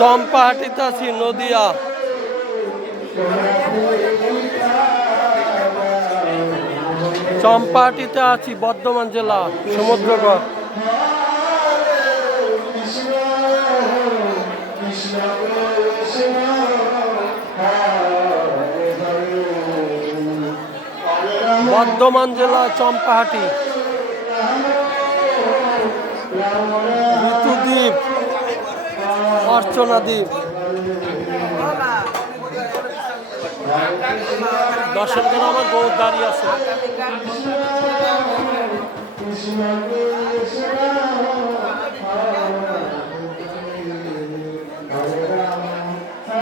চম্পাহাটিতে আছি, নদিয়া। চম্পাহাটিতে আছি, বর্ধমান জেলা, সমুদ্রগড়। বর্ধমান জেলা, চম্পাহাটি। ঋতুদ্বীপ, অর্চনা দ্বীপ। দর্শন করে আমার গৌর দাঁড়িয়ে আছে।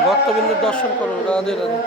ভক্তবৃন্দের দর্শন করো, রাধে রাধে।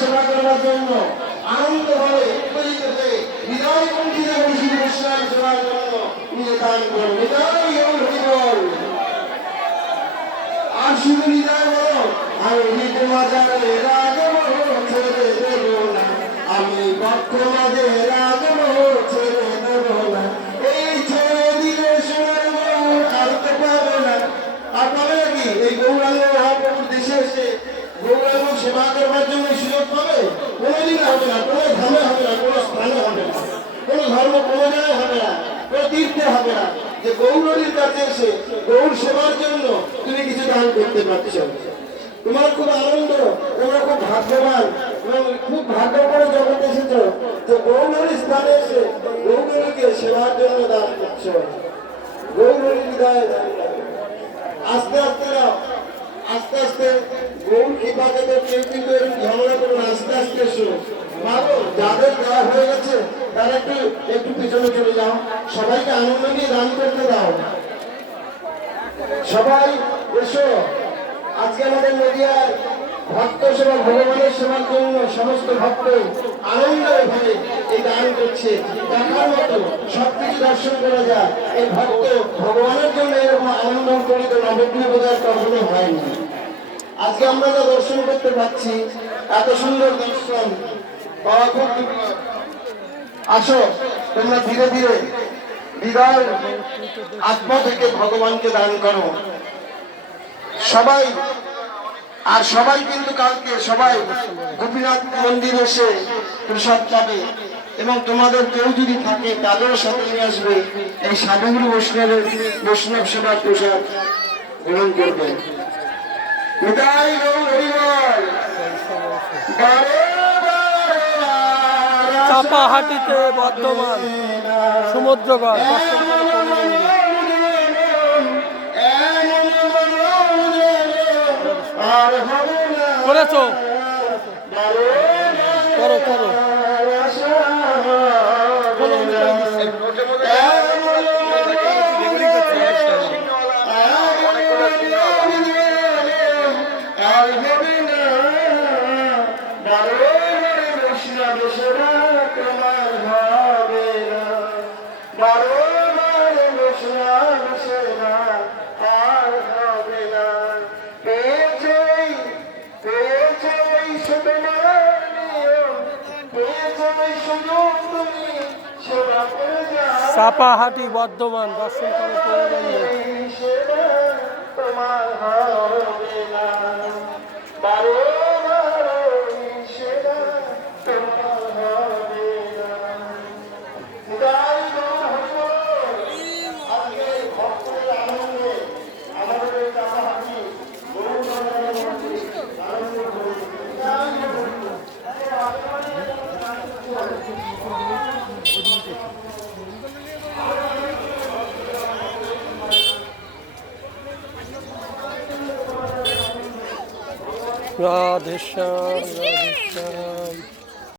সেবা করার জন্য আনন্দ ভাবে উত্তেজিত হয়ে হৃদয় কণ্ঠিতে সেবার জন্য নিজে দান করো। হৃদয় আর শুধু হৃদয় বলো, আমি তোমাদের রাগব ছেড়ে দেব না, আমি পক্ষ মাঝে রাগব ছেড়ে দেব না। এই ছেড়ে দিলে সোনার মন আর তো পাবে না। আর পাবে নাকি? এই গৌরাঙ্গ মহাপ্রভুর দেশে এসে গৌরাঙ্গ সেবা করবার জন্য সুযোগ পাবে? কোনোদিন হবে না, কোনো ধামে হবে না, কোনো স্থানে হবে না, কোনো ধর্ম কোনো জায়গায় হবে না, কোনো তীর্থে হবে না যে গৌরীর কাছে এসে গৌর সেবার জন্য তুমি কিছু দান করতে পারছো। তোমার খুব আনন্দ, তোমরা খুব ভাগ্যবান এবং খুব ভাগ্য করে জগতে এসেছো যে গৌরীর স্থানে এসে গৌরীকে সেবার জন্য দান করছো। গৌরীর হৃদয়ে দান করো। আস্তে আস্তে আস্তে আস্তে গৌর কৃপা পেতে কেউ কিন্তু এরকম ঝামেলা করুন। আস্তে আস্তে এসো ভালো, যাদের দেওয়া হয়ে গেছে তারা একটু পিছনে চলে যাও, সবাইকে আনন্দ নিয়ে দান করতে দাও। সবাই এসো। আজকে আমাদের নদিয়ার ভক্ত সেবা, ভগবানের সেবার জন্য সমস্ত ভক্ত আনন্দ ভাবে এই দান করছে। দেখার মতো সবকিছু দর্শন করা যায়। এই ভক্ত ভগবানের জন্য এরকম আনন্দ করিত নবদ্বীপ বোধহয় কখনো হয়নি। আজকে আমরা যা দর্শন করতে পারছি, এত সুন্দর দর্শন পাওয়া খুব দুর্লভ। আসো তোমরা ধীরে ধীরে হৃদয় আত্মা থেকে ভগবানকে দান করো সবাই। আর সবাই কিন্তু কালকে সবাই গোপীনাথ মন্দির এসে প্রসাদ পাবে এবং তোমাদের কেউ যদি থাকে তাদেরও সাথে নিয়ে আসবে। এই সাধুগুরু বৈষ্ণব সেবার প্রসাদ গ্রহণ করবে। চাপাহাটিতে, বর্ধমান, সমুদ্রগড়। করেছো? করো করো। সুযোগ তুমি সেবা করে যাও চাপাহাটি বর্ধমান দর্শন করো পৌরবন্দর। এই সেবা তোমার হবে না বারো বারো এই সেবা তোমার হবে না গাই গান হইব আজকে ভক্তের আনন্দে আমাদের এই চাপাহাটি গৌরবঙ্গের মধ্যে আনন্দ করুন। রাধে শ্যাম রাধে শ্যাম।